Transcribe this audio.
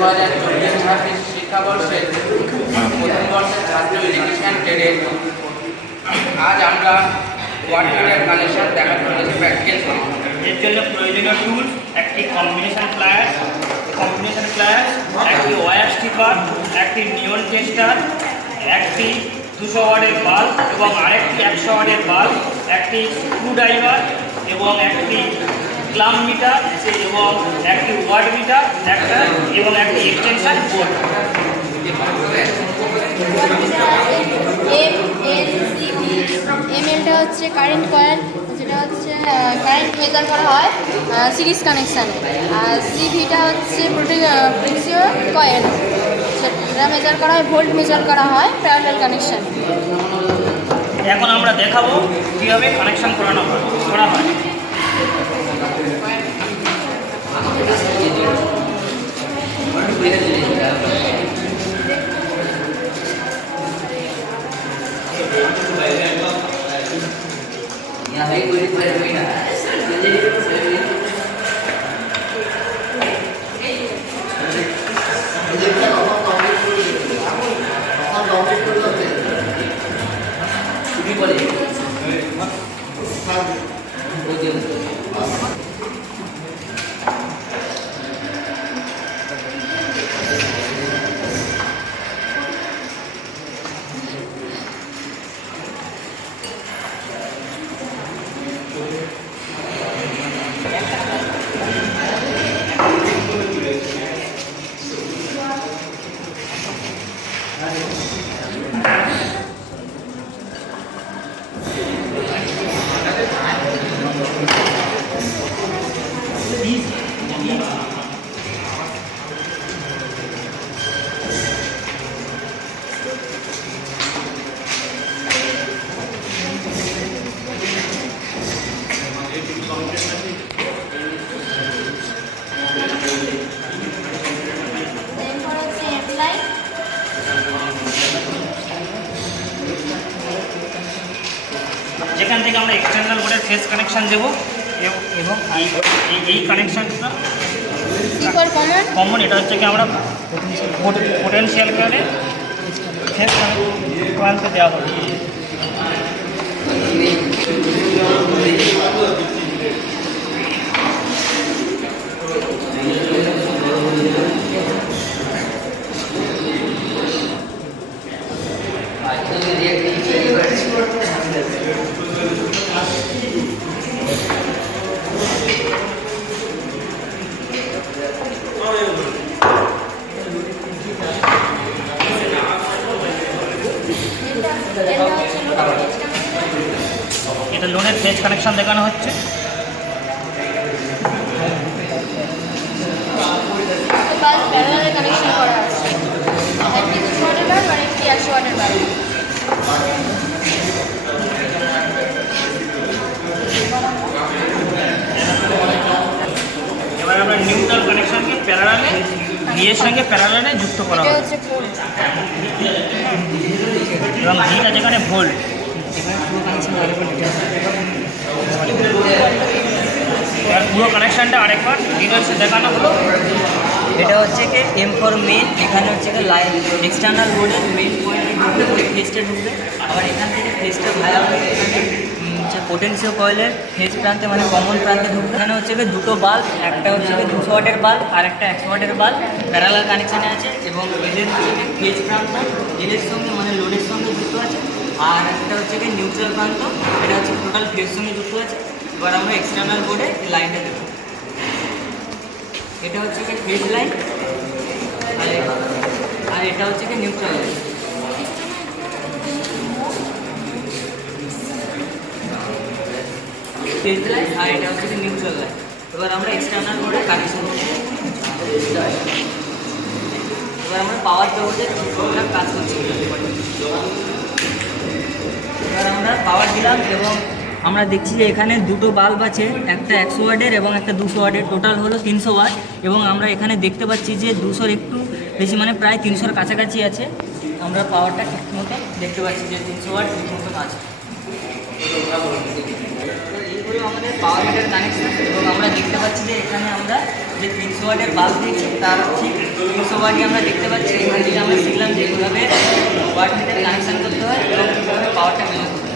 2024 শিক্ষাবর্ষের প্রথম বর্ষের ছাত্র ইলেকট্রিশিয়ান ট্রেডের আজ আমরা ওয়াটারের কানেকশন দেখাতে চলেছি প্র্যাকটিক্যাল সহ। এর জন্য প্রয়োজনীয় টুলস একটি কম্বিনেশন প্লায়ার্স, একটি ওয়্যার স্টিপার, একটি নিয়ন টেস্টার, একটি 200 ওয়াটের বাল্ব এবং আরেকটি 100 ওয়াটের বাল্ব, একটি স্ক্রুড্রাইভার এবং একটি ক্লাম মিটার এবং একটি ওয়াট মিটার এবং একটি এক্সটেনশন বোর্ড। এমএলটা হচ্ছে কারেন্ট কয়েল, যেটা হচ্ছে কারেন্ট মেজার করা হয় সিরিজ কানেকশানে। আর সিভিটা হচ্ছে প্রেসিও কয়েল, সেটা মেজার করা হয় ভোল্ট মেজার করা হয় প্যারালাল কানেকশান। এখন আমরা দেখাবো কীভাবে কানেকশান করা হয়। যেখান থেকে আমরা এক্সটার্নাল বোর্ডের ফেস কানেকশান দেবো এবং এই কানেকশানটা কমন, এটা হচ্ছে কি আমরা পোটেনশিয়াল করে ফেস প্রান্তে দেওয়া হবে। এটা লোনের ফেজ কানেকশন দেখানো হচ্ছে। কানেকশন করা আছে একটি 200 ওয়াটের বাল্ব আর একটি 100 ওয়াটের বাল্ব। এবার আমরা নিউট্রাল কানেকশনকে প্যারালালে ভিয়ের সঙ্গে প্যারালালে যুক্ত করা হবে এবং ভিটা যেখানে ভোল্ট, পুরো কানেকশনটা আরেকবার ডিটেলসে দেখানো হলো। এটা হচ্ছে কি এম ফর মেন, এখানে হচ্ছে কি লাইন এক্সটার্নাল বোর্ডের মেন পয়েন্টে ঢুকবে, ওই ফেজটা ঢুকবে। আবার এখান থেকে ফেজটা ভায়া হয়ে হচ্ছে পোটেনশিও কয়েলের ফেজ প্রান্তে মানে কমন প্রান্তে ঢুকবে। এখানে হচ্ছে কি দুটো বাল্ব, একটা হচ্ছে কি 200 ওয়াটের বাল্ব আর একটা 100 ওয়াটের বাল্ব প্যারালাল কানেকশানে আছে এবং এদের হচ্ছে কি ফেজ প্রান্ত এদের সঙ্গে মানে লোডের সঙ্গে যুক্ত আছে। আর একটা হচ্ছে কি নিউট্রাল প্রান্ত, এটা হচ্ছে টোটাল ফেজ সঙ্গে যুক্ত আছে। এবার আমরা এক্সটার্নাল বোর্ডে লাইনটা দেবো। এটা হচ্ছে কি ফেজ লাইন আর এটা হচ্ছে কি নিউট্রাল লাইন। ফেজ লাইন আর এটা হচ্ছে কি নিউট্রাল লাইন। এবার আমরা এক্সটার্নাল বোর্ডে কানেকশন করব। এবার আমরা পাওয়ার দেবো যে ঠিকঠাক কাজ করছি। এবার আমরা পাওয়ার দিলাম এবং আমরা দেখছি যে এখানে দুটো বাল্ব আছে, একটা 100 ওয়াটের এবং একটা 200 ওয়াটের, টোটাল হলো 300 ওয়াট। এবং আমরা এখানে দেখতে পাচ্ছি যে 200-র একটু বেশি মানে প্রায় 300-র কাছাকাছি আছে। আমরা পাওয়ারটা ঠিক মতো দেখতে পাচ্ছি যে 300 ওয়াট ঠিক মতো আছে। এইগুলো আমাদের পাওয়ার মিটার কানেকশন এবং আমরা দেখতে পাচ্ছি যে এখানে আমরা যে 300 ওয়াটের বাল্ব দিয়েছি তার ঠিক 300 ওয়াটই আমরা দেখতে পাচ্ছি। এখান থেকে আমরা শিখলাম যে কীভাবে ওয়াট মিটার কানেকশান করতে হয় এবং কীভাবে পাওয়ারটা মেজার করতে হয়।